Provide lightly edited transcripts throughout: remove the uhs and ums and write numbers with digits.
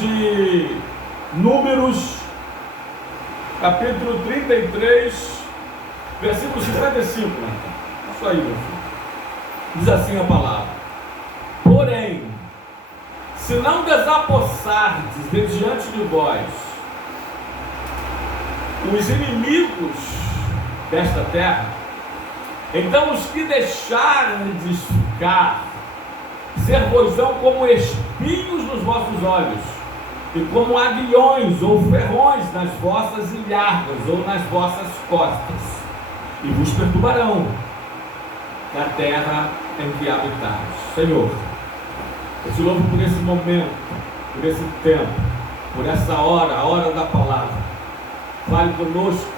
de Números, capítulo 33, versículo 55. Isso aí, meu filho. Diz assim a palavra: porém, se não desapossardes de diante de vós os inimigos desta terra, então os que deixardes ficar ser-vos-ão como espinhos nos vossos olhos, e como aguilhões ou ferrões nas vossas ilhargas ou nas vossas costas, e vos perturbarão da terra em que habitais. Senhor, eu te louvo por esse momento, por esse tempo, por essa hora, a hora da palavra. Fale conosco.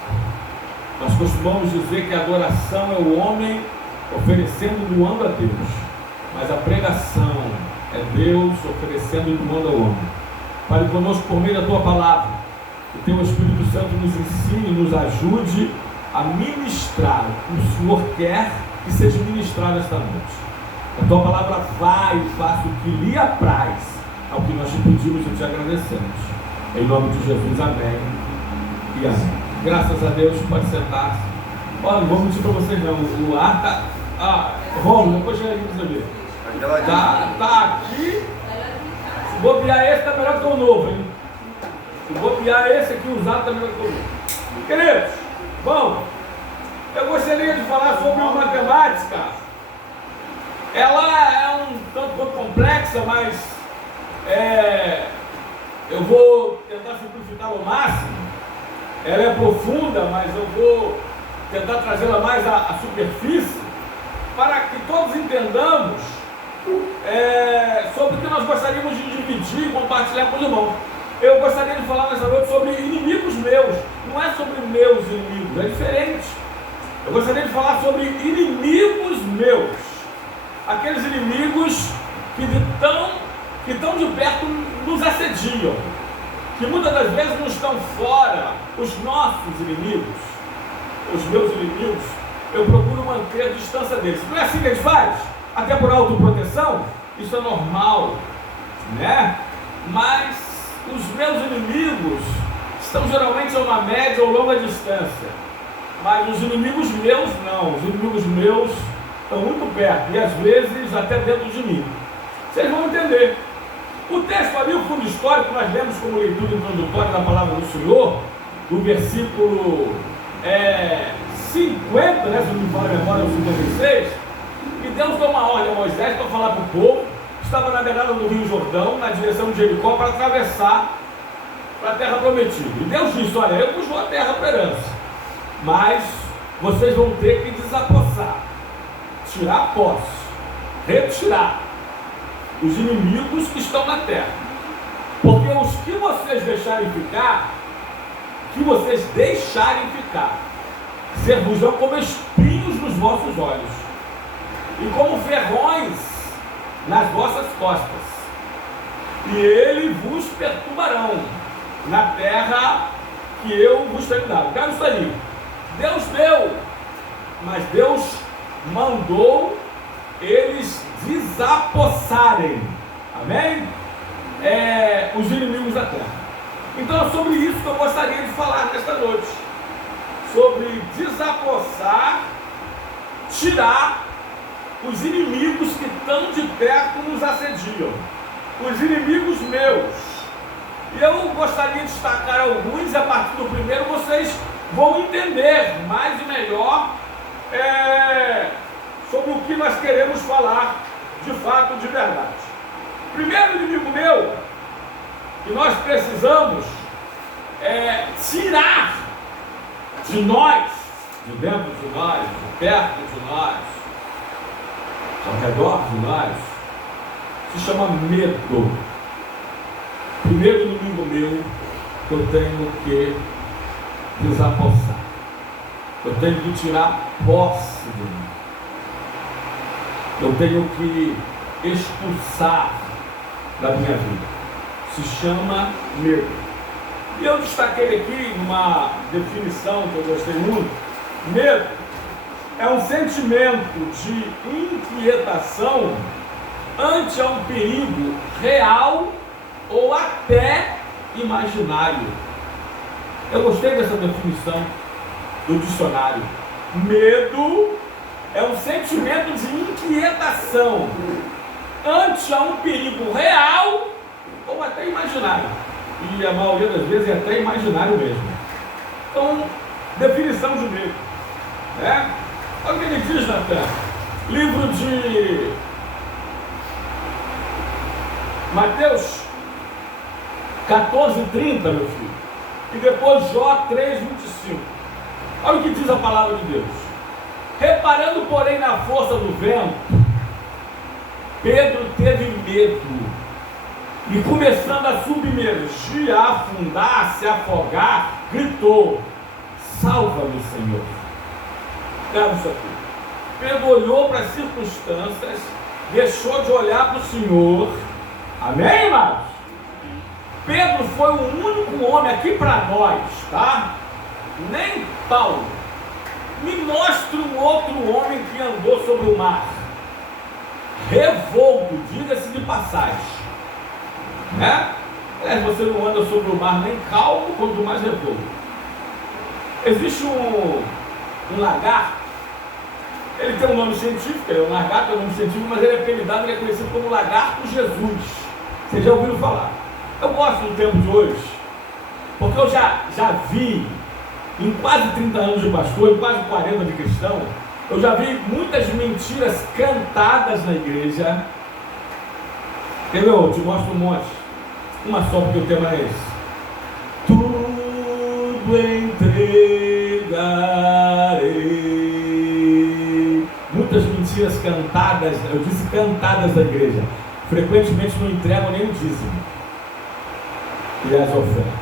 Nós costumamos dizer que a adoração é o homem oferecendo doando a Deus, mas a pregação é Deus oferecendo e doando ao homem. Fale conosco por meio da tua palavra, que teu Espírito Santo nos ensine, nos ajude a ministrar o que o Senhor quer que seja ministrado esta noite. A tua palavra vai e faça o que lhe apraz, ao que nós te pedimos e te agradecemos. Em nome de Jesus, amém e amém. Graças a Deus, pode sentar-se. Olha, não vou mentir para vocês não, o ar está... Romulo, depois chega aqui para você ver. Tá aqui. Se bobear esse, está melhor que o novo, hein? Se bobear esse aqui usado, está melhor que o novo. Queridos, bom, eu gostaria de falar sobre uma matemática. Ela é um tanto quanto complexa, mas eu vou tentar simplificar ao máximo. Ela é profunda, mas eu vou tentar trazê-la mais à superfície, para que todos entendamos sobre o que nós gostaríamos de dividir e compartilhar com os irmãos. Eu gostaria de falar nessa noite sobre inimigos meus. Não é sobre meus inimigos, é diferente. Eu gostaria de falar sobre inimigos meus. Aqueles inimigos que tão de perto nos assediam, que muitas das vezes não estão fora. Os nossos inimigos, os meus inimigos, eu procuro manter a distância deles. Não é assim que eles fazem? Até por autoproteção? Isso é normal, né? Mas os meus inimigos estão geralmente a uma média ou longa distância. Mas os inimigos meus não. Os inimigos meus estão muito perto e às vezes até dentro de mim. Vocês vão entender. O texto ali, o fundo histórico, nós lemos como leitura introdutória da palavra do Senhor, do versículo 50, né, se não me falha a memória, o 56, e Deus deu uma ordem a Moisés para falar para o povo, que estava na beirada do Rio Jordão, na direção de Jericó, para atravessar para a terra prometida. E Deus disse: olha, eu vos dou a terra para herança, mas vocês vão ter que desapossar, tirar posse, retirar os inimigos que estão na terra, porque os que vocês deixarem ficar, ser-vos-ão como espinhos nos vossos olhos, e como ferrões nas vossas costas, e ele vos perturbarão na terra que eu vos tenho dado. Quero isso aí. Deus deu, mas Deus mandou eles desapossarem, amém? Os inimigos da terra. Então é sobre isso que eu gostaria de falar nesta noite, sobre desapossar, tirar os inimigos que tão de perto nos assediam, os inimigos meus. E eu gostaria de destacar alguns, e a partir do primeiro vocês vão entender mais e melhor sobre o que nós queremos falar de fato, de verdade. Primeiro inimigo meu, que nós precisamos tirar de nós, de dentro de nós, de perto de nós, ao redor de nós, se chama medo. Primeiro inimigo meu que eu tenho que desapossar, eu tenho que tirar posse de mim, eu tenho que expulsar da minha vida. Se chama medo. E eu destaquei aqui uma definição que eu gostei muito. Medo é um sentimento de inquietação ante um perigo real ou até imaginário. Eu gostei dessa definição do dicionário. Medo é um sentimento de inquietação ante a um perigo real ou até imaginário. E a maioria das vezes é até imaginário mesmo. Então, definição de medo. Né? Olha o que ele diz, Natan. Livro de Mateus 14:30, meu filho. E depois Jó 3:25. Olha o que diz a palavra de Deus. Reparando, porém, na força do vento, Pedro teve medo. E começando a submergir, a afundar, a se afogar, gritou: salva-me, Senhor. Grava isso aqui. Pedro olhou para as circunstâncias, deixou de olhar para o Senhor. Amém, irmãos? Pedro foi o único homem aqui para nós, tá? Nem Paulo. Me mostre um outro homem que andou sobre o mar. Revolto, diga-se de passagem. Né? Você não anda sobre o mar nem calmo, quanto mais revolto. Existe um lagarto. Ele tem um nome científico, ele é um lagarto, é um nome científico, mas ele é apelidado, ele é conhecido como lagarto Jesus. Vocês já ouviram falar? Eu gosto do tempo de hoje, porque eu já vi, em quase 30 anos de pastor, em quase 40 de cristão, eu já vi muitas mentiras cantadas na igreja. Entendeu? Eu te mostro um monte. Uma só, porque o tema é esse. Tudo entregarei. Muitas mentiras cantadas, eu disse cantadas da igreja. Frequentemente não entregam nem o dízimo e as ofertas.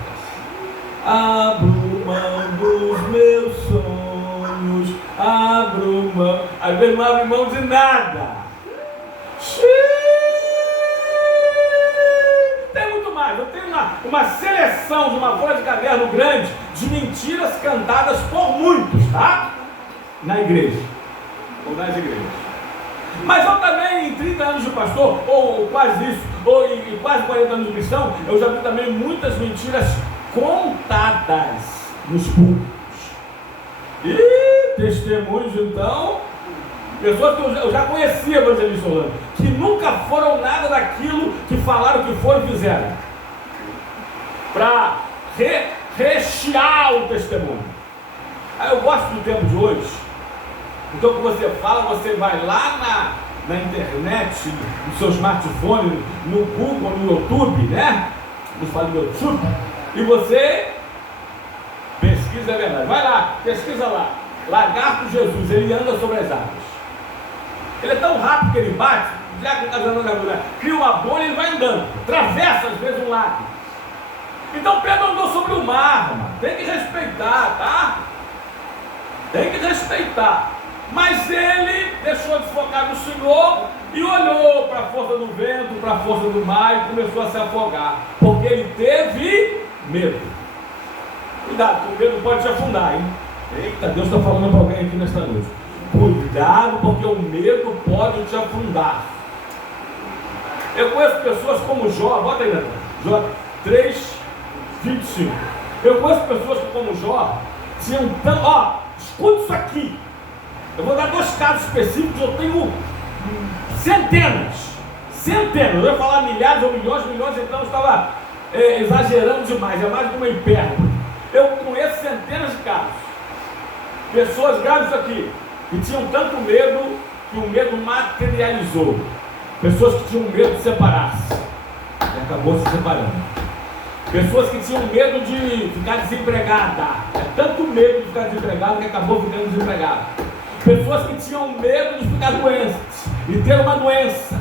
Abro mão dos meus sonhos, abro mão. Às vezes não abre mão de nada. Tem muito mais. Eu tenho uma seleção de uma folha de caderno grande de mentiras cantadas por muitos, tá? Na igreja, ou nas igrejas. Mas eu também, em 30 anos de pastor, ou quase isso, ou em quase 40 anos de cristão, eu já vi também muitas mentiras contadas nos púlpitos. E testemunhos, então, pessoas que eu já conhecia, evangelista Orlando, que nunca foram nada daquilo que falaram que foram e fizeram, para rechear o testemunho. Aí eu gosto do tempo de hoje. Então, o que você fala, você vai lá na internet, no seu smartphone, no Google, no YouTube, né? Não fala no YouTube. E você pesquisa, é verdade. Vai lá, pesquisa lá. Lagarto Jesus, ele anda sobre as águas. Ele é tão rápido que ele bate, já que está jogando, cria uma bolha e ele vai andando. Atravessa, às vezes, um lago. Então, Pedro andou sobre o mar, mano. Tem que respeitar, tá? Tem que respeitar. Mas ele deixou de focar no Senhor e olhou para a força do vento, para a força do mar e começou a se afogar, porque ele teve medo. Cuidado, que o medo pode te afundar, hein? Eita, Deus está falando para alguém aqui nesta noite. Cuidado, porque o medo pode te afundar. Eu conheço pessoas como Jó, bota aí, Jó 3:25. Eu conheço pessoas como Jó, tinham tanto. Ó, escuta isso aqui. Eu vou dar 2 casos específicos, eu tenho centenas, eu ia falar milhares ou milhões, então eu estava exagerando demais, é mais de uma hipérbole. Eu conheço centenas de casos, pessoas graves aqui, que tinham tanto medo, que o medo materializou, pessoas que tinham medo de separar-se, e acabou se separando, pessoas que tinham medo de ficar desempregada, tanto medo de ficar desempregado que acabou ficando desempregado. Pessoas que tinham medo de ficar doentes e ter uma doença.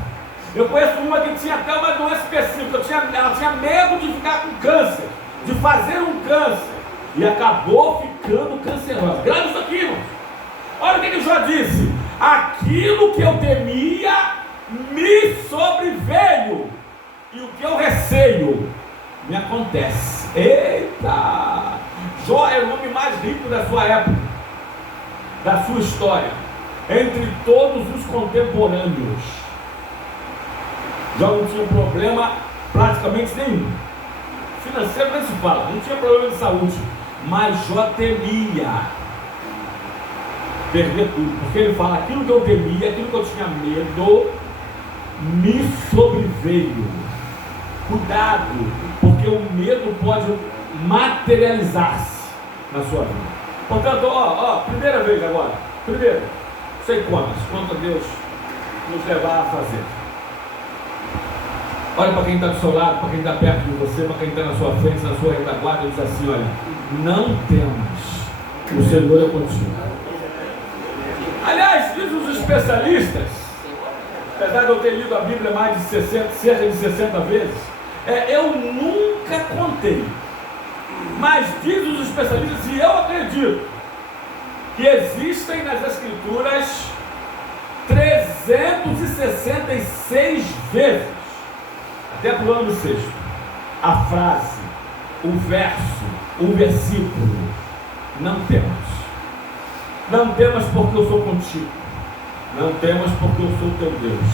Eu conheço uma que tinha até uma doença específica. Ela tinha medo de ficar com câncer, de fazer um câncer, e acabou ficando cancerosa. Grave isso aqui, irmão. Olha o que ele já disse: aquilo que eu temia me sobreveio, e o que eu receio me acontece. Eita! Jó é o nome mais rico da sua época, da sua história, entre todos os contemporâneos. Jó não tinha problema praticamente nenhum. Financeiro nem se fala, não tinha problema de saúde, mas Jó temia perder tudo, porque ele fala: aquilo que eu temia, aquilo que eu tinha medo, me sobreveio. Cuidado, porque o medo pode materializar-se na sua vida. Portanto, primeira vez agora, sem quanto Deus nos levar a fazer. Olha para quem está do seu lado, para quem está perto de você, para quem está na sua frente, na sua retaguarda, e diz assim: olha, não temas, o Senhor é contigo. Aliás, diz os especialistas, apesar de eu ter lido a Bíblia mais de cerca de 60 vezes, eu nunca contei, mas diz os especialistas, e eu acredito, que existem nas Escrituras 366 vezes, até para o ano sexto, a frase, o verso, o versículo: não temas. Não temas porque eu sou contigo. Não temas porque eu sou teu Deus.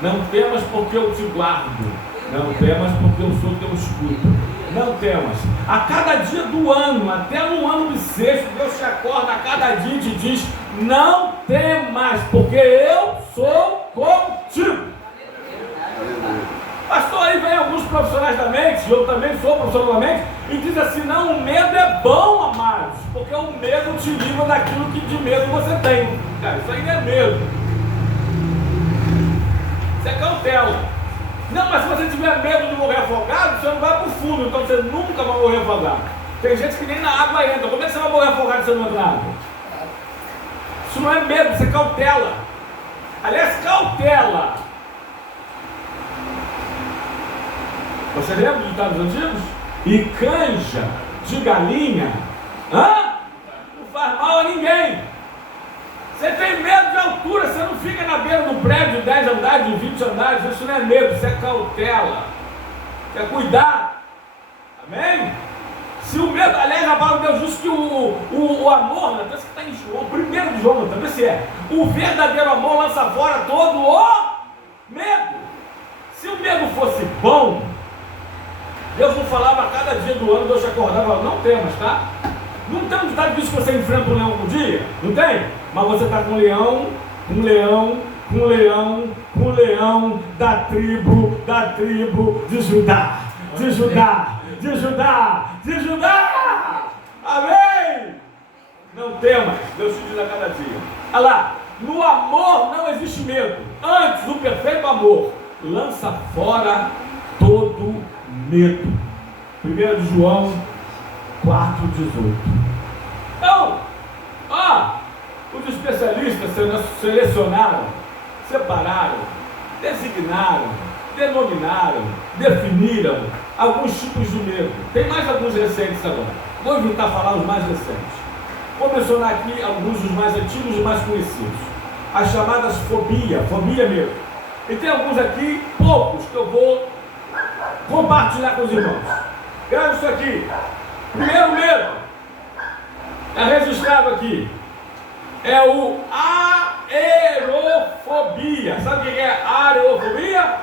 Não temas porque eu te guardo. Não temas porque eu sou teu escudo. Não temas. A cada dia do ano, até no ano bissexto, Deus te acorda a cada dia e te diz: não temas, porque eu sou contigo. Pastor, aí vem alguns profissionais da mente, eu também sou profissional da mente, e diz assim: não, o medo é bom, amados, porque o medo te livra daquilo que de medo você tem. Cara, isso aí não é medo, isso é cautela. Não, mas se você tiver medo de morrer afogado, você não vai para o fundo, então você nunca vai morrer afogado. Tem gente que nem na água entra. Como é que você vai morrer afogado se você não entra na água? Isso não é medo, isso é cautela. Aliás, cautela. Você lembra dos ditados antigos? E canja de galinha não faz mal a ninguém. Você tem medo de altura, você não fica na beira do prédio de 10 andares, de 20 andares. Isso não é medo, isso é cautela, isso é cuidar. Amém? Se o medo, aliás, a palavra de Deus diz que o amor, né, que está em João, o primeiro de João, também se é, o verdadeiro amor lança fora todo o medo. Se o medo fosse bom, Deus não falava a cada dia do ano, Deus te acordava: não temas, tá? Não tem um ditado que diz que você enfrenta um leão por dia? Não tem? Mas você está com um leão da tribo de Judá, de Judá. Amém? Não temas, Deus te diz a cada dia. Olha lá, no amor não existe medo. Antes, o perfeito amor lança fora todo medo. 1 de João 4,18. Então, os especialistas selecionaram, separaram, designaram, denominaram, definiram alguns tipos de medo. Tem mais alguns recentes agora. Vou evitar falar os mais recentes. Vou mencionar aqui alguns dos mais antigos e mais conhecidos. As chamadas fobia medo. E tem alguns aqui, poucos, que eu vou compartilhar com os irmãos. Grave isso aqui. Primeiro medo, é registrado aqui, é o aerofobia. Sabe o que é aerofobia?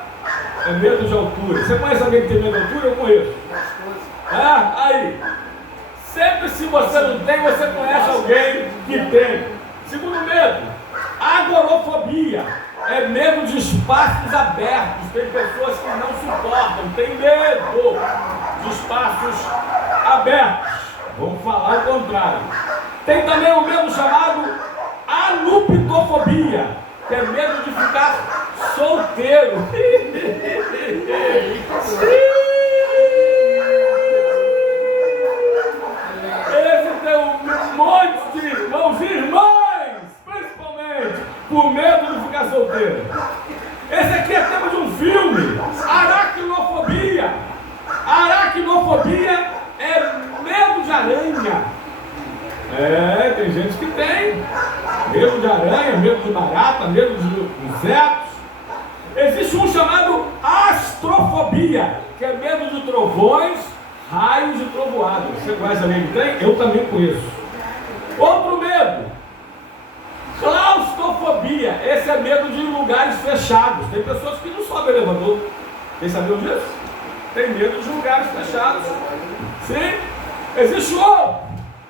É medo de altura. Você conhece alguém que tem medo de altura? Eu conheço. Aí. Sempre, se você não tem, você conhece alguém que tem. Segundo medo, agorafobia. É medo de espaços abertos. Tem pessoas que não suportam, tem medo de espaços abertos. Vamos falar o contrário. Tem também o medo chamado anuptofobia, que é medo de ficar solteiro. Esse tem um monte de irmãos e irmãs, principalmente, por medo de ficar solteiro. Esse aqui é tema de um filme, aracnofobia. Aracnofobia é medo de aranha. Tem gente que tem medo de aranha, medo de barata, medo de insetos. Existe um chamado astrofobia, que é medo de trovões, raios e trovoadas. Você conhece alguém que tem? Eu também conheço. Outro medo, claustrofobia. Esse é medo de lugares fechados. Tem pessoas que não sobem elevador. Vocês sabiam disso? tem medo de lugares fechados. Sim? Existe outro,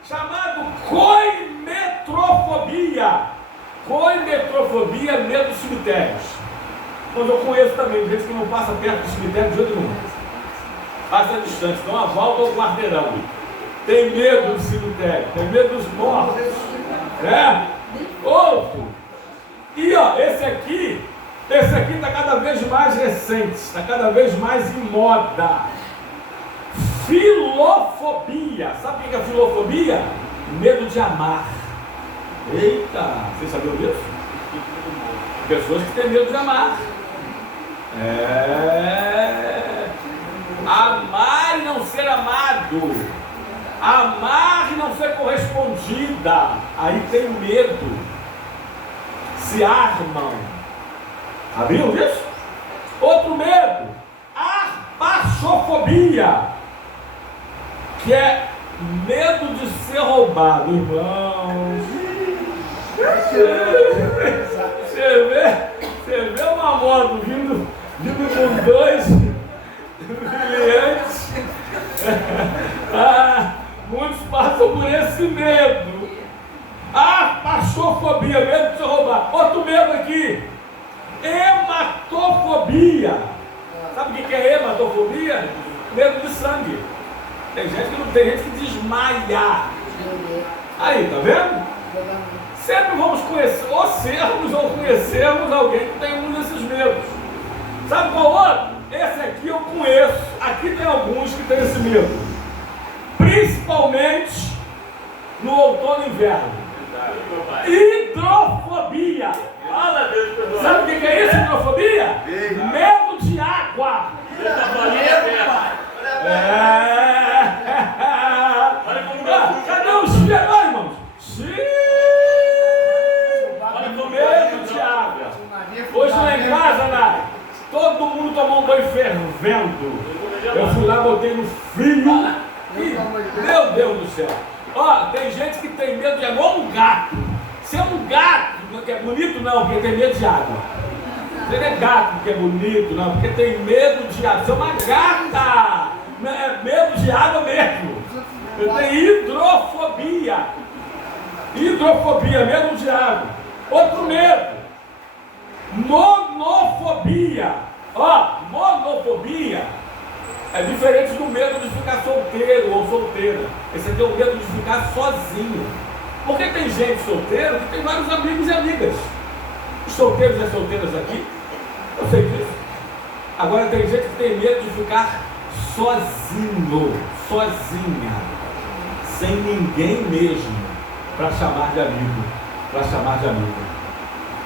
chamado coimetrofobia. Coimetrofobia é medo dos cemitérios. Mas eu conheço também gente que não passa perto do cemitério de jeito nenhum. Passa distante, dá uma volta ao quarteirão. Tem medo do cemitério, tem medo dos mortos. Outro. E ó, esse aqui está cada vez mais recente, está cada vez mais em moda. Filofobia. Sabe o que é filofobia? Medo de amar. Eita, vocês sabiam disso? Pessoas que têm medo de amar. Amar e não ser amado. Amar e não ser correspondida. Aí tem medo. Se armam. Sabiam disso? Outro medo. Arpachofobia. Que é medo de ser roubado, irmãos. Você vê uma moto vindo com dois brilhantes. Muitos passam por esse medo. Arpachofobia, medo de ser roubado. Outro medo aqui. Hematofobia. Sabe o que é hematofobia? Medo de sangue. Tem gente que desmaia. Aí, tá vendo? Sempre vamos conhecer, ou sermos ou conhecermos alguém que tem um desses medos. Sabe qual outro? Esse aqui eu conheço. Aqui tem alguns que têm esse medo. Principalmente no outono e inverno. Hidrofobia. Sabe o que é isso, hidrofobia? Medo de água. Cadê os filhos, irmãos? Medo de água. Hoje lá em casa, Nai, todo mundo tomou um banho fervendo. Eu fui lá, botei no frio. Meu Deus do céu. Ó, tem gente que tem medo de água, igual um gato. Se é um gato, que é bonito, não, porque tem medo de água. Você não é gato porque é bonito, não, porque tem medo de água. Você é uma gata. É medo de água mesmo. Eu tenho hidrofobia. Hidrofobia, medo de água. Outro medo. Monofobia. Ó, monofobia é diferente do medo de ficar solteiro ou solteira. Esse aqui é o medo de ficar sozinho. Porque tem gente solteira que tem vários amigos e amigas. Os solteiros e solteiras aqui, eu sei disso. Agora tem gente que tem medo de ficar sozinho, sozinha, sem ninguém mesmo para chamar de amigo, para chamar de amiga.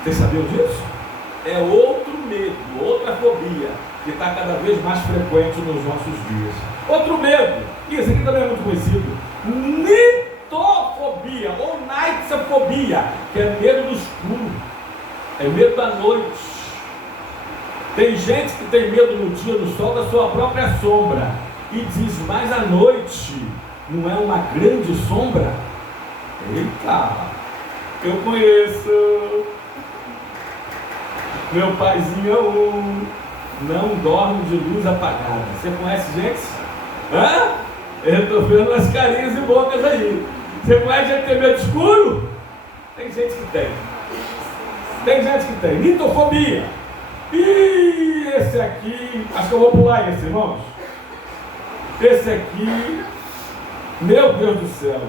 Vocês sabiam disso? É outro medo, outra fobia que está cada vez mais frequente nos nossos dias. Outro medo, e esse aqui também é muito conhecido, nitofobia ou nightfobia, que é medo do escuro, é medo da noite. Tem gente que tem medo no dia do sol da sua própria sombra e diz, mas à noite não é uma grande sombra? Eita, eu conheço. Meu paizinho é um, não dorme de luz apagada. Você conhece gente? Hã? Eu estou vendo as carinhas e bocas aí. Você conhece gente que tem medo escuro? Tem gente que tem. Tem gente que tem. Nitofobia. E esse aqui, acho que eu vou pular esse, irmãos. Esse aqui, meu Deus do céu.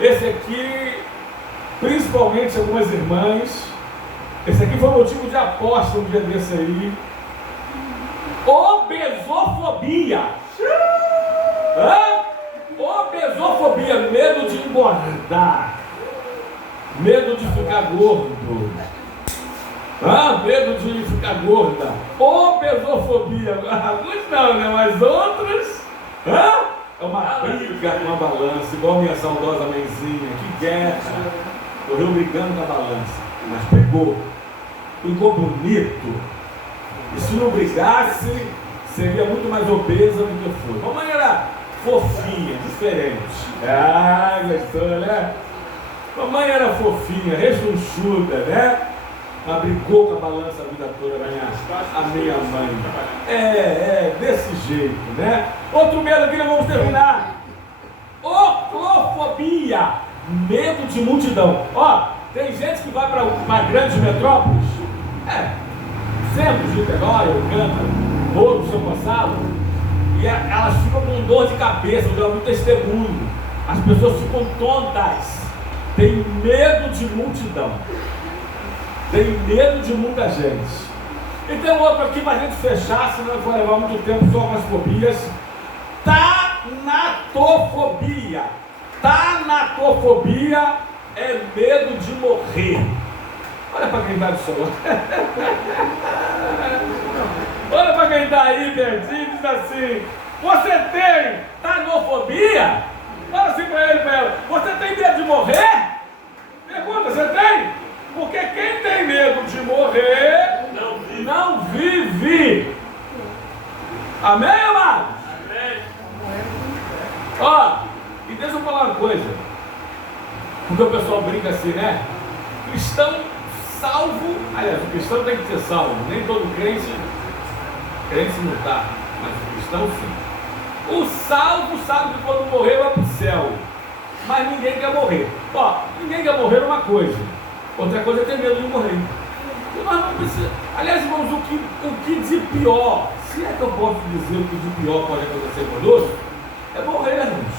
Esse aqui, principalmente algumas irmãs, esse aqui foi motivo de aposta um dia desse aí. Obesofobia. Obesofobia, medo de engordar, medo de ficar gordo. Medo de ficar gorda. Obesofobia. Alguns não, né? Mas outros. É uma briga com a balança, igual minha saudosa mãezinha. Que guerra. Correu brigando com a balança, mas pegou. Ficou bonito. E se não brigasse, seria muito mais obesa do que foi. Mamãe era fofinha, diferente. Gostou, né? Mamãe era fofinha, rechonchuda, né? Ela brigou com a balança a vida toda, a minha mãe. Desse jeito, né? Outro medo que nós vamos terminar. Oclofobia, medo de multidão. Ó, tem gente que vai para grandes metrópoles, centros de Niterói, Alcântara, Morro, São Gonçalo, e elas ficam com dor de cabeça, eu já ouvi testemunho. As pessoas ficam tontas, tem medo de multidão, tem medo de muita gente. E tem outro aqui para a gente fechar, senão vai levar muito tempo só com as fobias. Tanatofobia. Tanatofobia é medo de morrer. Olha para quem está do celular. Olha para quem está aí pertinho e diz assim: você tem tanofobia? Fala assim para ele, para ela: você tem medo de morrer? Pergunta: você tem? Porque quem tem medo de morrer não vive. Amém, amados? Amém. Ó, e deixa eu falar uma coisa, porque o pessoal brinca assim, né? Cristão salvo, aliás, o cristão tem que ser salvo, nem todo crente não está, mas o cristão sim. O salvo sabe que quando morrer vai para o céu, mas ninguém quer morrer. Ó, ninguém quer morrer numa coisa, outra coisa é ter medo de morrer. E nós não precisamos. Aliás, irmãos, o que de pior, se é que eu posso dizer o que de pior pode acontecer conosco, é morrermos.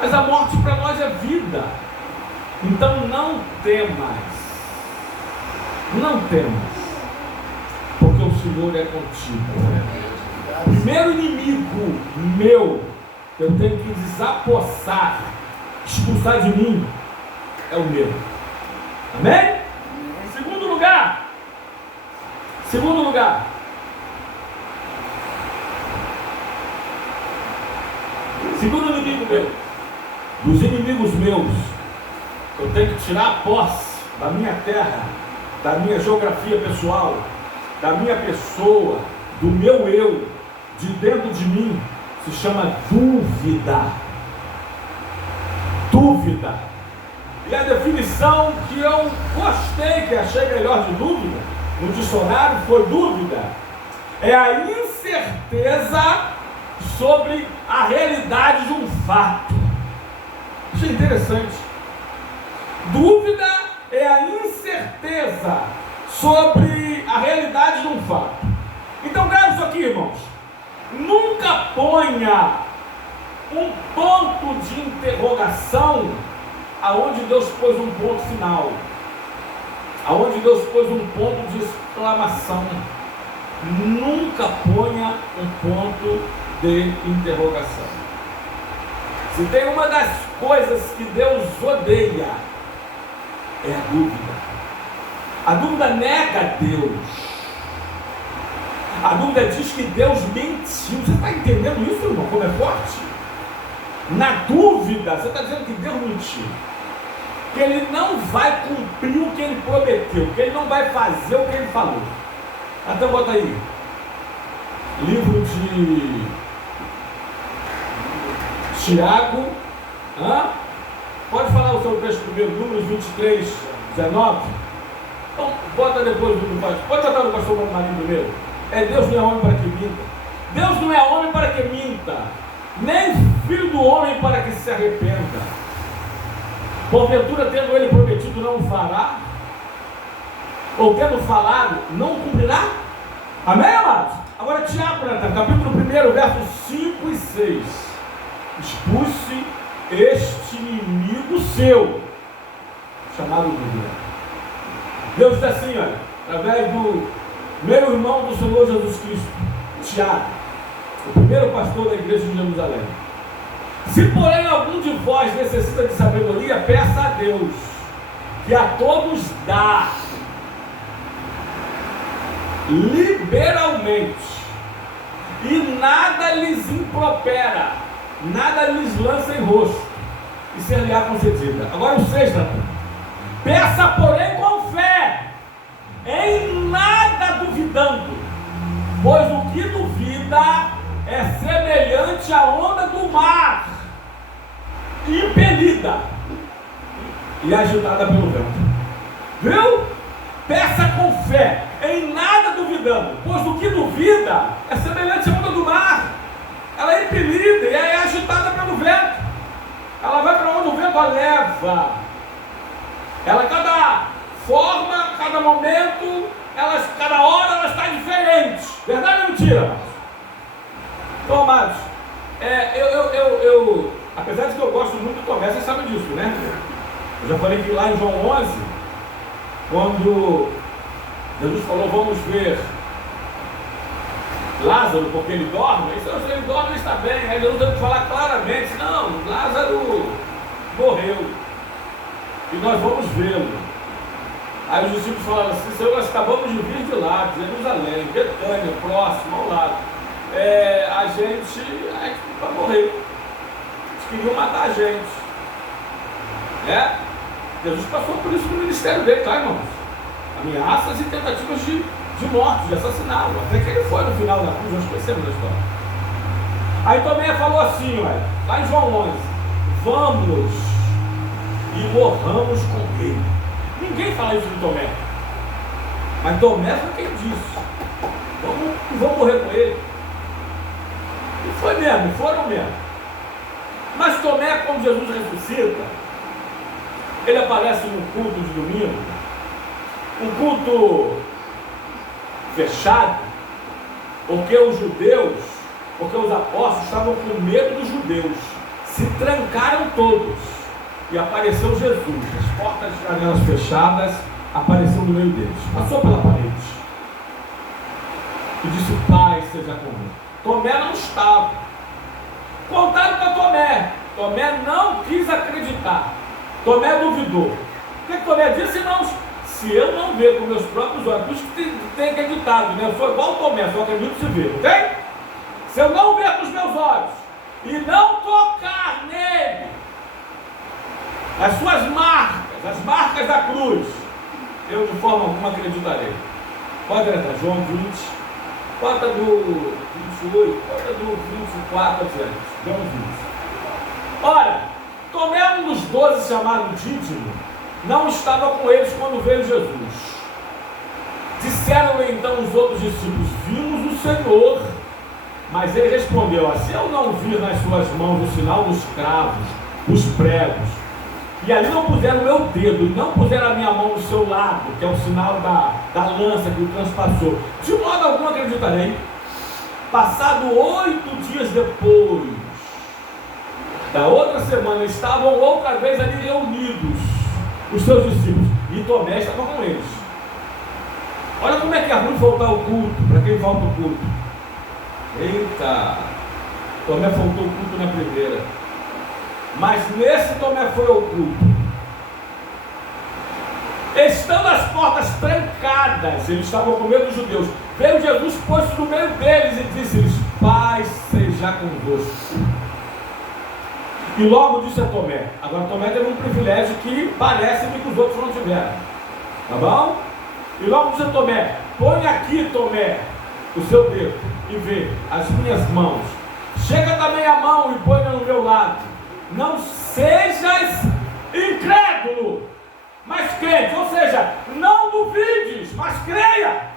Mas a morte para nós é vida. Então não temas. Não temas, porque o Senhor é contigo. O primeiro inimigo meu que eu tenho que desapossar, expulsar de mim, é o medo. Amém? Segundo lugar. Segundo inimigo meu, dos inimigos meus, eu tenho que tirar a posse da minha terra, da minha geografia pessoal, da minha pessoa, do meu eu, de dentro de mim, se chama dúvida. Dúvida. E a definição que eu gostei, que achei melhor de dúvida, no dicionário, foi: dúvida é a incerteza sobre a realidade de um fato. Isso é interessante. Dúvida é a incerteza sobre a realidade de um fato. Então, grave isso aqui, irmãos. Nunca ponha um ponto de interrogação aonde Deus pôs um ponto final, aonde Deus pôs um ponto de exclamação. Nunca ponha um ponto de interrogação. Se tem uma das coisas que Deus odeia, é a dúvida. A dúvida nega Deus. A dúvida diz que Deus mentiu. Você está entendendo isso, irmão? Como é forte? Na dúvida, você está dizendo que Deus mentiu, que Ele não vai cumprir o que Ele prometeu, que Ele não vai fazer o que Ele falou. Então bota aí, livro de Tiago, pode falar o seu texto primeiro, Números 23, 19. Então bota depois do pastor, pode botar no pastor Marinho primeiro. Deus não é homem para que minta. Deus não é homem para que minta, nem filho do homem para que se arrependa. Porventura, tendo ele prometido, não o fará? Ou tendo falado, não o cumprirá? Amém, amados? Agora Tiago, capítulo 1, versos 5 e 6. Expulse este inimigo seu, chamado dúvida. Deus diz assim, olha, através do meu irmão do Senhor Jesus Cristo, Tiago, o primeiro pastor da igreja de Jerusalém: se porém algum de vós necessita de sabedoria, peça a Deus, que a todos dá liberalmente, e nada lhes impropera, nada lhes lança em rosto, e ser-lhe-á concedida. Agora o 6, peça porém com fé, em nada duvidando, pois o que duvida é semelhante à onda do mar, impelida e agitada pelo vento. Viu? peça com fé, em nada duvidando, pois o que duvida é semelhante à onda do mar. Ela é impelida e é agitada pelo vento. Ela vai para onde o vento a leva. Ela, cada forma, cada momento, cada hora ela está diferente. Verdade ou mentira? Então, amados, apesar de que eu gosto muito do Tomé, vocês sabem disso, né? Eu já falei que lá em João 11, quando Jesus falou, vamos ver Lázaro, porque ele dorme, se ele dorme, ele está bem. Aí Jesus teve que falar claramente, não, Lázaro morreu, e nós vamos vê-lo. Aí os discípulos falaram assim, Senhor, nós acabamos de vir de lá, de Jerusalém, Betânia, próximo, ao lado. A gente vai morrer. Eles queriam matar a gente. Jesus passou por isso no ministério dele, tá, irmãos? Ameaças e tentativas de morte, de assassinato, até que ele foi no final da cruz, nós conhecemos a história. Aí Tomé falou assim, olha, lá em João 11, vamos e morramos com ele. Ninguém fala isso de Tomé, mas Tomé foi quem disse, vamos morrer com ele. E foi mesmo, foram mesmo. Mas Tomé, quando Jesus ressuscita, ele aparece num culto de domingo, um culto fechado, porque os apóstolos estavam com medo dos judeus, se trancaram todos, e apareceu Jesus, as portas de janelas fechadas, apareceu no meio deles, passou pela parede, e disse, Pai seja comigo. Tomé não estava, contaram para Tomé, Tomé não quis acreditar, Tomé duvidou. O que Tomé disse, irmãos? Se eu não ver com meus próprios olhos, por isso que tem acreditado, né? Eu sou igual Tomé, só acredito se ver, ok? Se eu não ver com os meus olhos e não tocar nele, as suas marcas, as marcas da cruz, eu de forma alguma acreditarei. Pode entrar, João 20, bota do 28, bota do 24 adiante, João 20. Ora, Tomé, um dos 12 chamado Dídimo, não estava com eles quando veio Jesus. Disseram-lhe então os outros discípulos, vimos o Senhor. Mas ele respondeu, se eu não vir nas suas mãos o sinal dos cravos, os pregos, e ali não puser o meu dedo, e não puser a minha mão no seu lado, que é o sinal da lança que o transpassou, de modo algum acreditarei. Passado 8 dias depois da outra semana, estavam outra vez ali reunidos os seus discípulos, e Tomé estava com eles. Olha como é que é ruim faltar o culto, para quem falta o culto. Eita, Tomé faltou o culto na primeira, mas nesse Tomé foi ao culto. Estando as portas trancadas, eles estavam com medo dos judeus. Veio Jesus, pôs-se no meio deles e disse-lhes, paz seja convosco. E logo disse a Tomé, agora Tomé teve um privilégio que parece-me que os outros não tiveram, tá bom? E logo disse a Tomé, põe aqui, Tomé, o seu dedo e vê as minhas mãos, chega também a mão e põe no meu lado, não sejas incrédulo, mas crente, ou seja, não duvides, mas creia.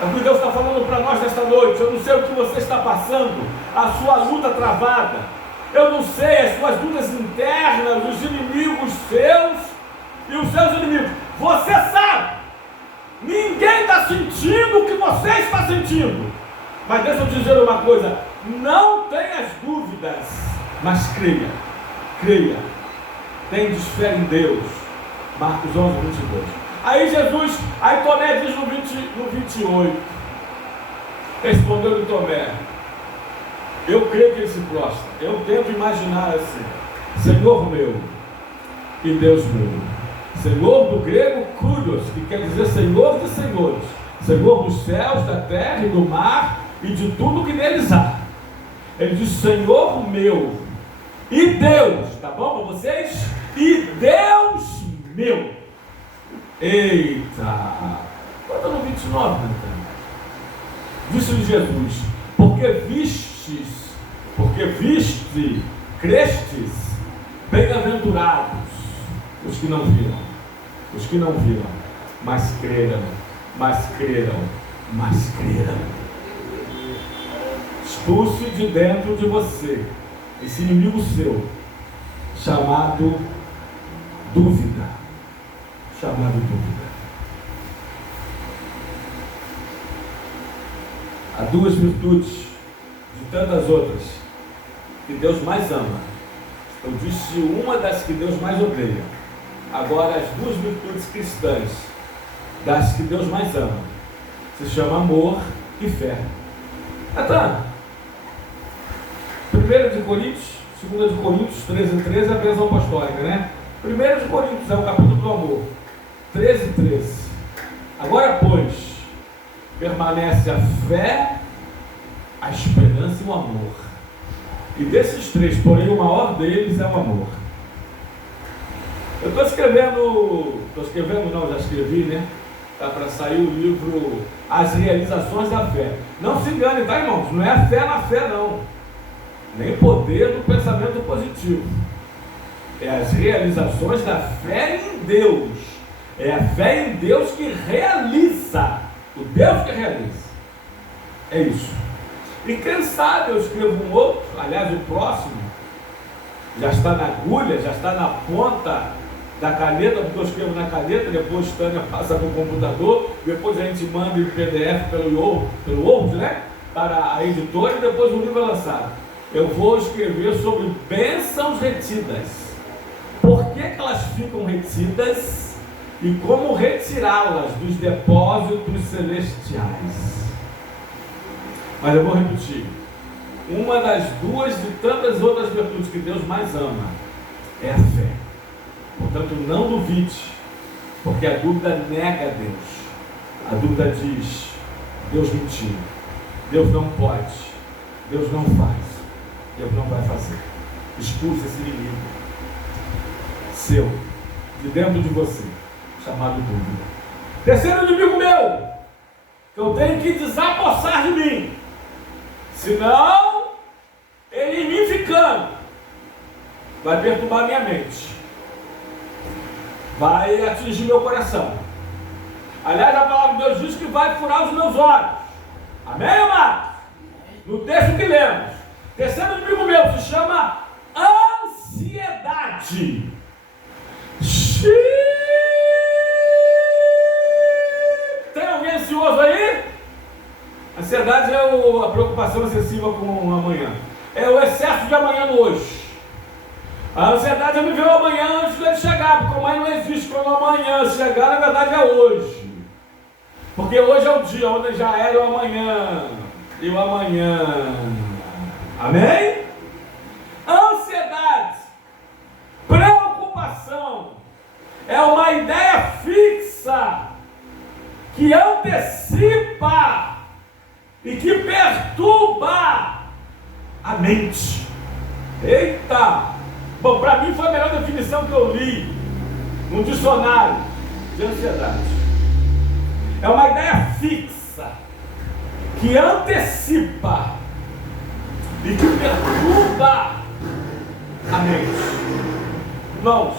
É o que Deus está falando para nós nesta noite. Eu não sei o que você está passando, a sua luta travada, eu não sei as suas lutas internas, os inimigos seus e os seus inimigos, você sabe. Ninguém está sentindo o que você está sentindo. Mas deixa eu dizer uma coisa, não tenhas dúvidas, mas creia, creia, tendes fé em Deus. Marcos 11, 22. Aí Tomé diz no 28, respondeu-lhe Tomé, eu creio que ele se prostra, eu tento imaginar assim, Senhor meu e Deus meu. Senhor do grego Kurios, que quer dizer Senhor de senhores, Senhor dos céus, da terra e do mar e de tudo que neles há. Ele diz Senhor meu e Deus, tá bom para vocês? E Deus meu. Eita, bota no 29, então. Disse-lhe Jesus, porque viste, crestes, bem-aventurados os que não viram, mas creram, mas creram, mas creram. Expulse de dentro de você esse inimigo seu, chamado dúvida. Chamado dúvida. Há duas virtudes, de tantas outras, que Deus mais ama. Eu disse uma das que Deus mais odeia. Agora, as duas virtudes cristãs, das que Deus mais ama, se chama amor e fé. Natan, 1 de Coríntios, 2 de Coríntios 13:13 é a bênção apostólica, né? 1 de Coríntios é o capítulo do amor, 13:13. Agora, pois, permanece a fé, a esperança e o amor. E desses três, porém, o maior deles é o amor. Eu já escrevi, né? Está para sair o livro As Realizações da Fé. Não se engane, tá, irmãos? Não é a fé na fé, não. Nem poder do pensamento positivo. É as realizações da fé em Deus. É a fé em Deus que realiza. O Deus que realiza. É isso. E quem sabe eu escrevo um outro, aliás, o próximo, já está na agulha, já está na ponta da caneta, porque eu escrevo na caneta, depois Tânia passa para o computador, depois a gente manda em PDF pelo Word, né? Para a editora, e depois o livro é lançado. Eu vou escrever sobre bênçãos retidas. Por que elas ficam retidas e como retirá-las dos depósitos celestiais. Mas eu vou repetir. Uma das duas de tantas outras virtudes que Deus mais ama é a fé. Portanto, não duvide, porque a dúvida nega a Deus. A dúvida diz: Deus mentiu, Deus não pode, Deus não faz, Deus não vai fazer. Expulse esse inimigo seu, de dentro de você, chamado dúvida. Terceiro inimigo meu, que eu tenho que desapossar de mim, senão ele em mim ficando vai perturbar minha mente, vai atingir meu coração. Aliás, a palavra de Deus diz que vai furar os meus olhos. Amém, amados? No texto que lemos. Terceiro inimigo meu se chama ansiedade. Tem alguém ansioso aí? Ansiedade é a preocupação excessiva com o amanhã. É o excesso de amanhã no hoje. A ansiedade é viver o amanhã antes dele chegar, porque o amanhã não existe. Quando o amanhã chegar, na verdade é hoje. Porque hoje é o dia, ontem já era o amanhã. E o amanhã. Amém? Ansiedade, preocupação, é uma ideia fixa que antecipa e que perturba a mente. Eita! Bom, para mim foi a melhor definição que eu li num dicionário de ansiedade. É uma ideia fixa que antecipa e que perturba a mente. Irmãos,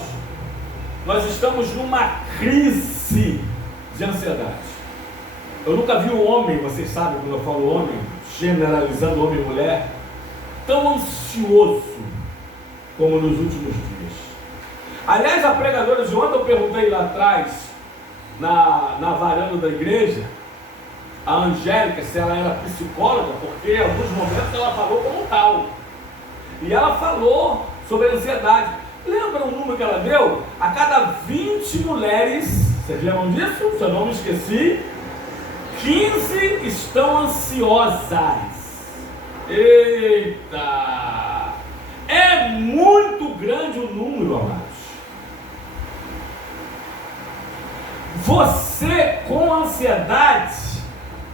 nós estamos numa crise de ansiedade. Eu nunca vi um homem, vocês sabem quando eu falo homem, generalizando homem e mulher, tão ansioso como nos últimos dias. Aliás, a pregadora de ontem, eu perguntei lá atrás, na varanda da igreja, a Angélica, se ela era psicóloga, porque em alguns momentos ela falou como tal. E ela falou sobre a ansiedade. Lembra o número que ela deu? A cada 20 mulheres, vocês lembram disso? Se eu não me esqueci, 15 estão ansiosas. Eita! É muito grande o número, amados. Você com ansiedade,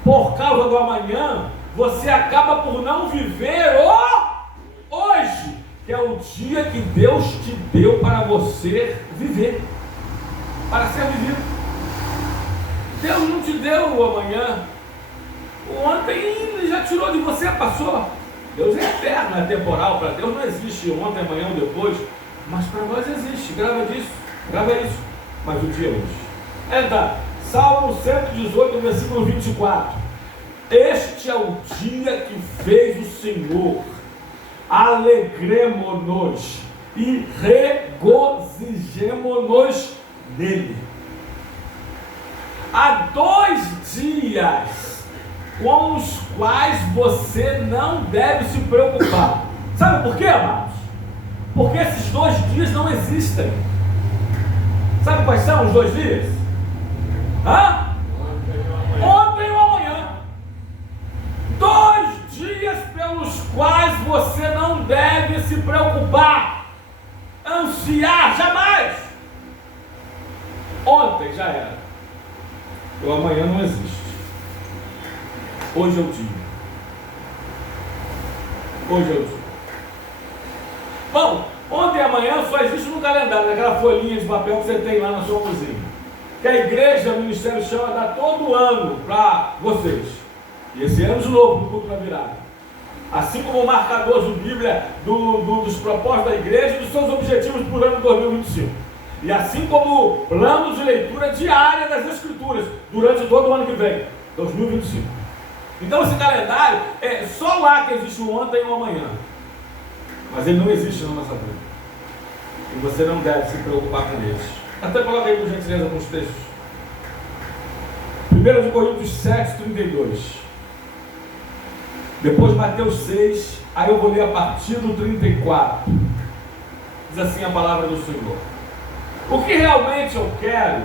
por causa do amanhã, você acaba por não viver o hoje, que é o dia que Deus te deu para você viver, para ser vivido. Deus não te deu o amanhã. O ontem ele já tirou de você, passou. Deus é eterno, é temporal. Para Deus não existe ontem, amanhã ou depois, mas para nós existe. Grava disso, grava isso. Mas o dia é hoje. Então, Salmo 118, versículo 24. Este é o dia que fez o Senhor, alegremo-nos e regozijemo-nos nele. Há 2 dias com os quais você não deve se preocupar. Sabe por quê, amados? Porque esses 2 dias não existem. Sabe quais são os 2 dias? Ontem ou amanhã. 2 dias pelos quais você não deve se preocupar, ansiar, jamais. Ontem já era. O amanhã não existe. Hoje é o dia. Hoje é o dia. Bom, ontem e amanhã só existe no calendário, naquela folhinha de papel que você tem lá na sua cozinha, que a igreja, o ministério chama, dá todo ano para vocês. E esse ano de novo, no culto da virada. Assim como o marcador de Bíblia dos propósitos da igreja e dos seus objetivos para o ano 2025. E assim como o plano de leitura diária das Escrituras durante todo o ano que vem, 2025. Então esse calendário é só lá que existe o ontem e o amanhã. Mas ele não existe na nossa vida. E você não deve se preocupar com eles. Até coloca aí por gentileza alguns textos. 1 Coríntios 7, 32. Depois Mateus 6, aí eu vou ler a partir do 34. Diz assim a palavra do Senhor. O que realmente eu quero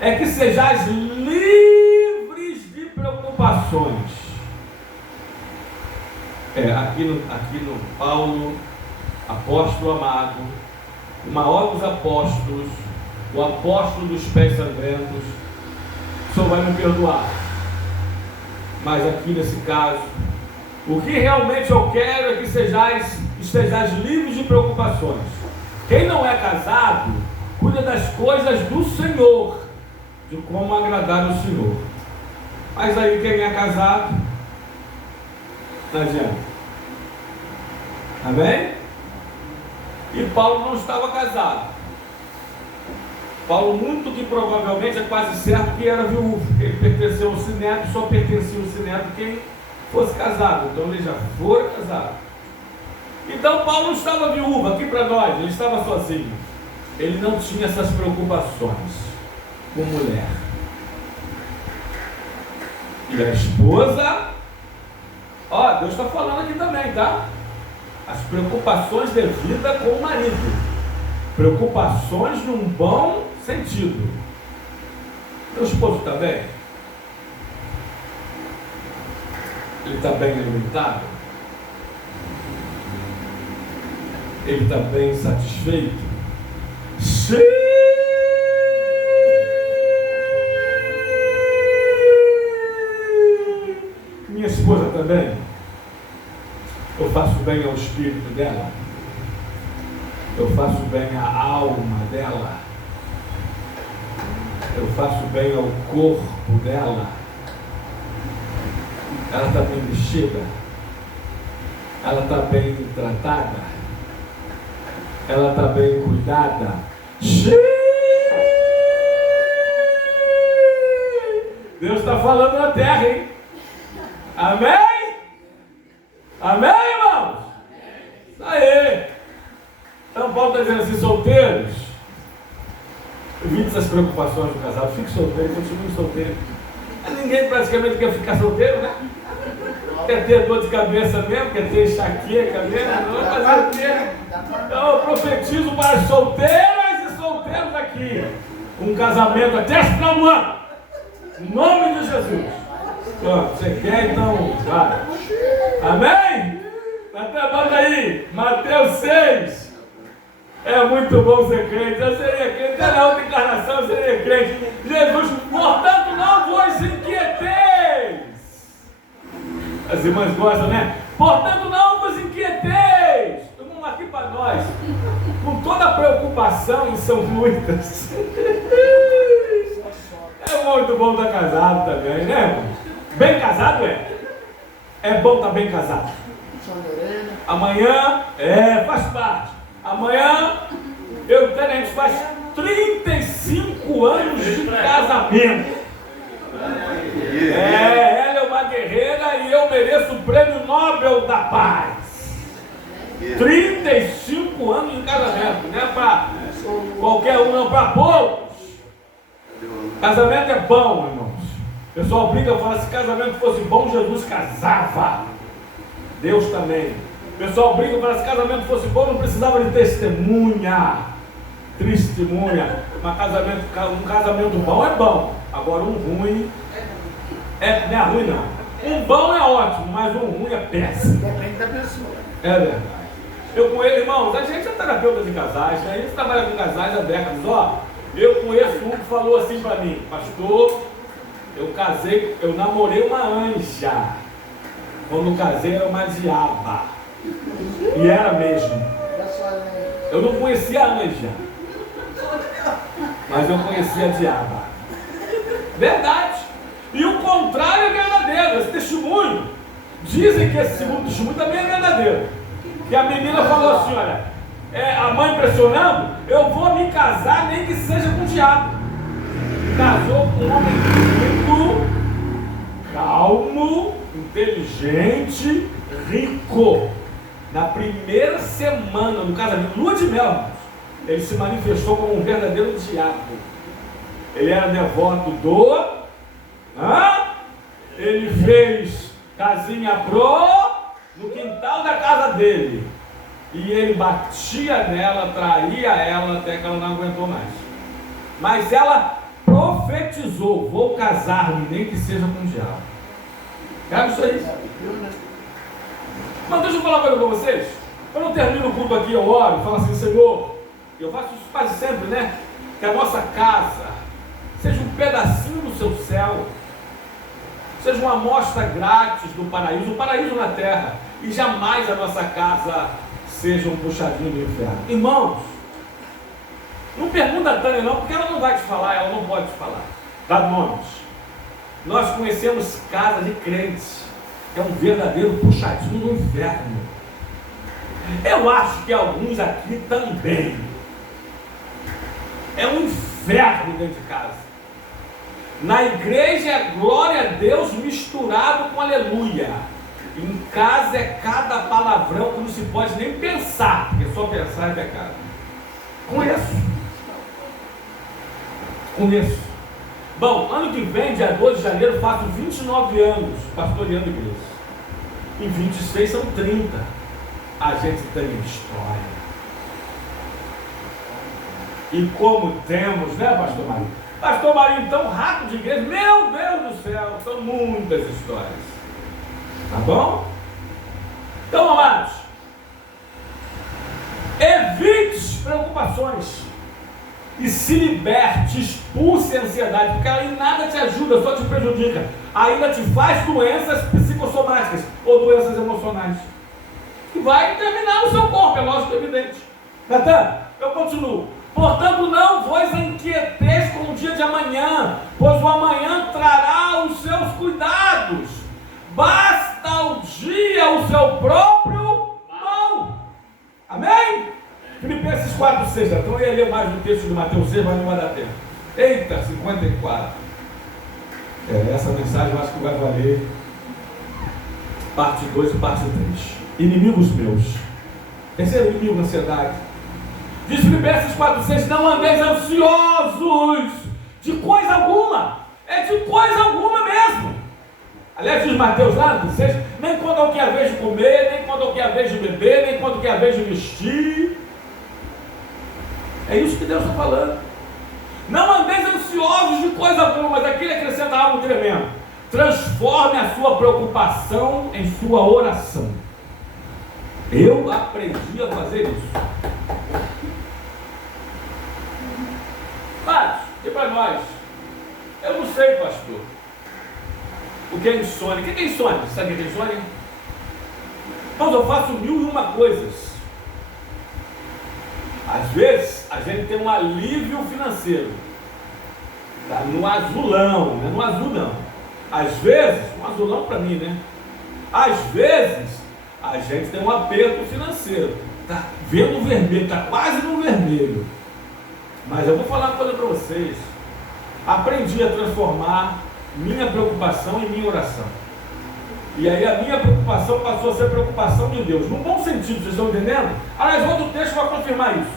é que sejais livres de preocupações. Aqui no Paulo, apóstolo amado, o maior dos apóstolos, o apóstolo dos pés sangrentos, o Senhor vai me perdoar. Mas aqui nesse caso, o que realmente eu quero é que estejais livres de preocupações. Quem não é casado, cuida das coisas do Senhor, de como agradar o Senhor. Mas aí quem é casado, não adianta. Amém? E Paulo não estava casado. Paulo, muito que provavelmente, é quase certo que era viúvo. Ele pertenceu ao Sinédrio, só pertencia ao Sinédrio quem fosse casado. Então ele já foi casado. Então Paulo não estava viúvo, aqui para nós, ele estava sozinho. Ele não tinha essas preocupações com mulher. E a esposa, Deus está falando aqui também, tá? As preocupações de vida com o marido. Preocupações num bom sentido. Teu esposo está bem? Ele está bem alimentado? Ele está bem satisfeito? Sim! Minha esposa também? Eu faço bem ao espírito dela? Eu faço bem à alma dela? Eu faço bem ao corpo dela? Ela está bem vestida? Ela está bem tratada? Ela está bem cuidada? Deus está falando na terra, hein? Amém? Amém, irmãos? Isso aí. Então Paulo está dizendo assim, solteiros, evite essas preocupações do casal, fique solteiro, continue solteiro. Ninguém praticamente quer ficar solteiro, né? Quer ter dor de cabeça mesmo, quer ter enxaqueca mesmo, não vai fazer o quê? Então eu profetizo para as solteiras e solteiros aqui, um casamento até esse final do ano, em nome de Jesus. Pronto, você quer, então vai. Amém? Até bota aí, Mateus 6. É muito bom ser crente. Eu seria crente, até na outra encarnação eu seria crente. Jesus, portanto não vos inquieteis. As irmãs gostam, né? Portanto não vos inquieteis. Vamos aqui para nós. Com toda a preocupação, e são muitas. É muito bom estar casado também, né, irmão? Bem casado é bom estar bem casado. Amanhã, faz parte. Amanhã, a gente faz 35 anos de casamento. Ela é uma guerreira e eu mereço o prêmio Nobel da Paz. 35 anos de casamento, não é para qualquer um, não, para poucos. Casamento é bom, irmãos. O pessoal brinca e fala: se casamento fosse bom, Jesus casava. Deus também. O pessoal brinca e fala: se casamento fosse bom, não precisava de testemunha. Testemunha. Um casamento bom é bom. Agora um ruim não é ruim não. Um bom é ótimo, mas um ruim é péssimo. Depende da pessoa. É verdade. Eu com ele, irmãos, a gente é terapeuta de casais, né? A gente trabalha com casais há décadas. Eu conheço um que falou assim para mim: pastor, eu namorei uma anja. Quando casei era uma diaba. E era mesmo. Eu não conhecia a anja, mas eu conhecia a diaba. Verdade. E o contrário é verdadeiro. Esse testemunho, dizem que esse segundo testemunho também é verdadeiro. Que a menina falou assim: olha, a mãe pressionando, eu vou me casar nem que seja com o diabo. Casou com um homem lindo, calmo, inteligente, rico. Na primeira semana do casamento, lua de mel, ele se manifestou como um verdadeiro diabo. Ele era devoto ele fez casinha no quintal da casa dele. E ele batia nela, traía ela, até que ela não aguentou mais. Mas ela profetizou: vou casar-me, nem que seja com o diabo. Cabe isso aí. Mas deixa eu falar uma coisa para vocês. Quando eu termino o culto aqui, eu oro e falo assim: Senhor, eu faço isso quase sempre, né? Que a nossa casa seja um pedacinho do seu céu, seja uma amostra grátis do paraíso, o paraíso na terra, e jamais a nossa casa seja um puxadinho do inferno. Irmãos, não pergunta a Tânia não, porque ela não vai te falar, ela não pode te falar. Dá nomes. Nós conhecemos casa de crentes, que é um verdadeiro puxadinho do inferno. Eu acho que alguns aqui também. É um inferno dentro de casa. Na igreja é glória a Deus misturado com aleluia. Em casa é cada palavrão que não se pode nem pensar, porque só pensar é pecado. Conheço. Bom, ano que vem, dia 12 de janeiro, faço 29 anos pastoreando igreja. Em 26 são 30. A gente tem história. E como temos, né, pastor Marinho? Pastor Marinho, então, rato de igreja, meu Deus do céu, são muitas histórias. Tá bom? Então, amados, evite preocupações e se liberte, expulse a ansiedade, porque ela em nada te ajuda, só te prejudica. Ainda te faz doenças psicossomáticas ou doenças emocionais, que vai terminar no seu corpo, é lógico, evidente. Natan, eu continuo. Portanto, não vos inquieteis com o dia de amanhã, pois o amanhã trará os seus cuidados. Basta o dia o seu próprio mal. Amém? Filipenses 4:6. Então eu ia ler mais um texto de Mateus 6, mas não vai dar tempo. Eita, 54. Essa mensagem eu acho que vai valer parte 2 e parte 3. Inimigos meus. Terceiro inimigo, ansiedade. Diz Filipenses 4:6, não andeis ansiosos de coisa alguma. É de coisa alguma mesmo. Aliás, diz Mateus lá no 6, nem quando eu quero a vez de comer, nem quando eu quero a vez de beber, nem quando eu quero a vez de vestir. É isso que Deus está falando. Não andeis ansiosos de coisa alguma, mas aqui ele acrescenta algo tremendo. Transforme a sua preocupação em sua oração. Eu aprendi a fazer isso. Mas, e para nós? Eu não sei, pastor. O que é insônia? O que é insônia? Sabe o que é insônia? Mas eu faço 1001 coisas. Às vezes, a gente tem um alívio financeiro. Tá no azulão, não é no azul não. Às vezes, um azulão para mim, né? Às vezes, a gente tem um aperto financeiro. Tá vendo o vermelho, tá quase no vermelho. Mas eu vou falar uma coisa para vocês. Aprendi a transformar minha preocupação e minha oração. E aí a minha preocupação passou a ser preocupação de Deus. No bom sentido, vocês estão entendendo? Aliás, outro texto vai confirmar isso.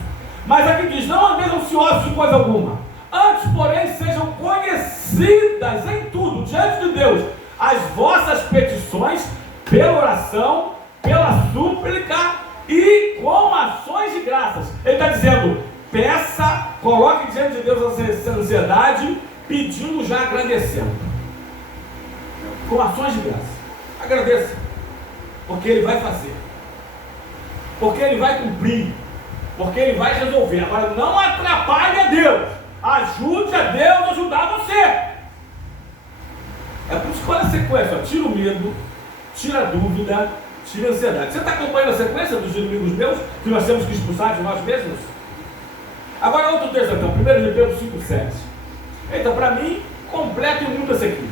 Mas aqui diz, não andeis ansiosos de coisa alguma. Antes, porém, sejam conhecidas em tudo, diante de Deus, as vossas petições, pela oração, pela súplica e com ações de graças. Ele está dizendo, peça, coloque diante de Deus essa ansiedade, pedindo já agradecendo. Com ações de graça. Agradeça, porque Ele vai fazer, porque Ele vai cumprir, porque Ele vai resolver. Agora não atrapalhe a Deus, ajude a Deus a ajudar você. É por isso que olha a sequência, ó. Tira o medo, tira a dúvida, tira a ansiedade. Você está acompanhando a sequência dos inimigos meus, que nós temos que expulsar de nós mesmos? Agora outro texto então, 1 Pedro 5,7. Eita, para mim, completo e muito esse aqui.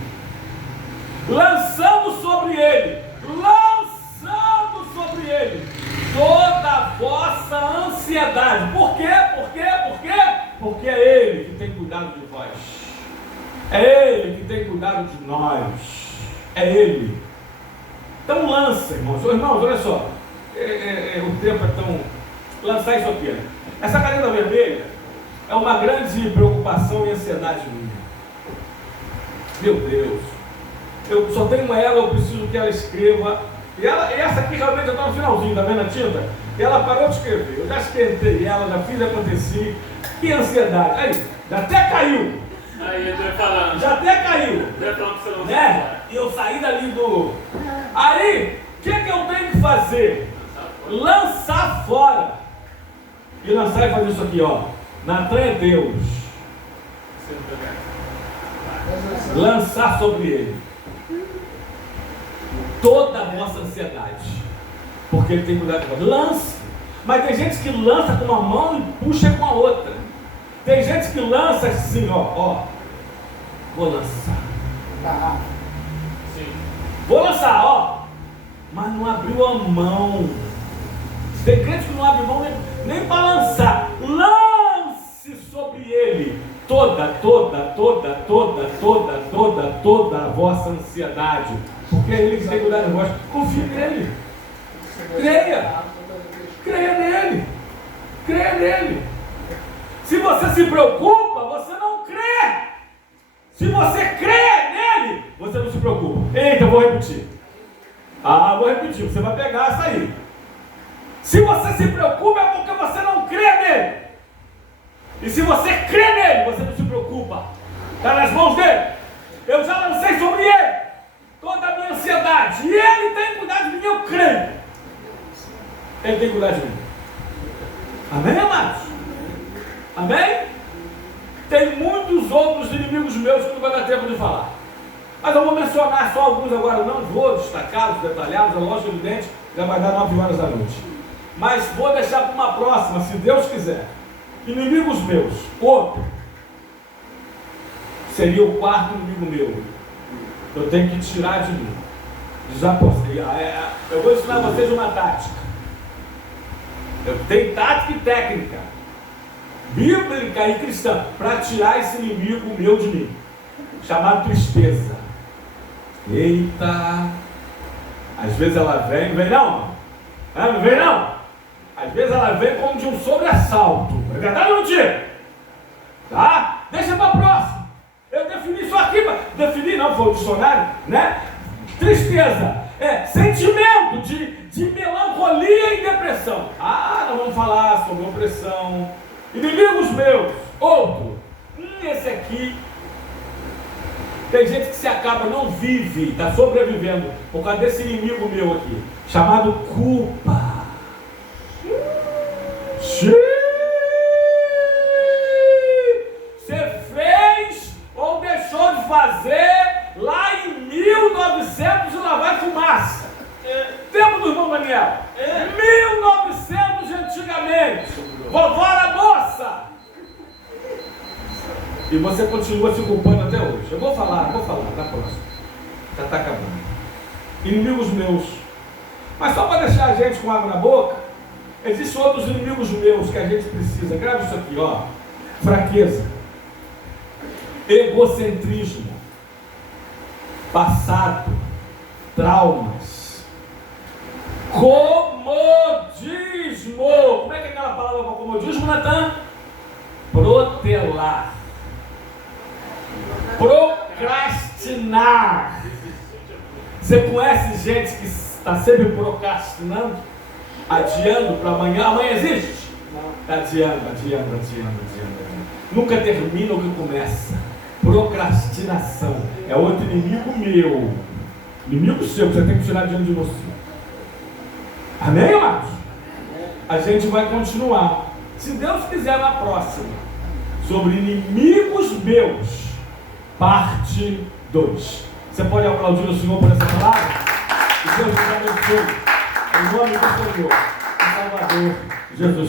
Lançando sobre ele toda a vossa ansiedade. Por quê? Porque é Ele que tem cuidado de vós. É Ele que tem cuidado de nós. É Ele. Então lança, irmãos. Irmãos, olha só. O tempo é tão... Lançar isso aqui. Né? Essa caneta vermelha é uma grande preocupação e ansiedade minha. Meu Deus. Eu só tenho ela, eu preciso que ela escreva. E essa aqui realmente já está no finalzinho, está vendo a tinta? E ela parou de escrever. Eu já esquentei ela, já fiz acontecer. Que ansiedade. Aí, já até caiu. Aí, eu tô falando. Já até caiu. Já falando que você não né? E eu saí dali do... Aí, o que eu tenho que fazer? Lançar fora. E lançar e fazer isso aqui, ó. Natan é Deus. Lançar sobre ele toda a nossa ansiedade, porque ele tem cuidado de nós. Lance. Mas tem gente que lança com uma mão e puxa com a outra. Tem gente que lança assim, ó, vou lançar. Sim. Vou lançar, ó, mas não abriu a mão. Tem crente que não abre mão nem para lançar. Lance sobre ele toda a vossa ansiedade, porque é Ele que tem cuidado de vós. Confie nele. Creia nele. Se você se preocupa, você não crê. Se você crê nele, você não se preocupa. Eita, eu vou repetir. Vou repetir, você vai pegar essa aí. Se você se preocupa, é porque você não crê nele. E se você crê nele, você não se preocupa. Está nas mãos dele. Eu já lancei sobre ele toda a minha ansiedade. E ele tem cuidado de mim, eu creio. Ele tem cuidado de mim. Amém, amados? Amém? Tem muitos outros inimigos meus que não vai dar tempo de falar. Mas eu vou mencionar só alguns agora. Não vou destacá-los, detalhá-los. É lógico, evidente, já vai dar 9 horas da noite. Mas vou deixar para uma próxima, se Deus quiser. Inimigos meus. Outro. Seria o quarto inimigo meu. Eu tenho que tirar de mim. Eu vou ensinar a vocês uma tática. Eu tenho tática e técnica bíblica e cristã para tirar esse inimigo meu de mim, chamado tristeza. Eita! Às vezes ela vem não? Não vem não? Às vezes ela vem como de um sobressalto. É verdade ou mentira? Tá? Deixa para a próxima. Eu defini isso aqui, defini não, foi o dicionário, né? Tristeza é sentimento de melancolia e depressão. Nós vamos falar sobre opressão. Inimigos meus, outro. Esse aqui. Tem gente que se acaba, não vive, está sobrevivendo por causa desse inimigo meu aqui, chamado culpa. Você fez ou deixou de fazer lá em 1900 e lá vai fumaça. Tempo do irmão Daniel. 1900 de antigamente. Vovó era moça. E você continua se culpando até hoje. Eu vou falar, na próxima. Já está acabando. Inimigos meus. Mas só para deixar a gente com água na boca, existem outros inimigos meus que a gente precisa. Grava isso aqui, ó. Fraqueza. Egocentrismo. passado, traumas, comodismo. Como é que é aquela palavra para comodismo, Natan? Protelar, procrastinar. Você conhece gente que está sempre procrastinando, adiando para amanhã? Amanhã existe? Adiando. Nunca termina o que começa. Procrastinação é outro inimigo meu, inimigo seu, que você tem que tirar diante de você. Amém, amados? A gente vai continuar, se Deus quiser, na próxima, sobre inimigos meus, parte 2. Você pode aplaudir o Senhor por essa palavra? Que Deus te abençoe. Em nome do Senhor, o Salvador Jesus Cristo.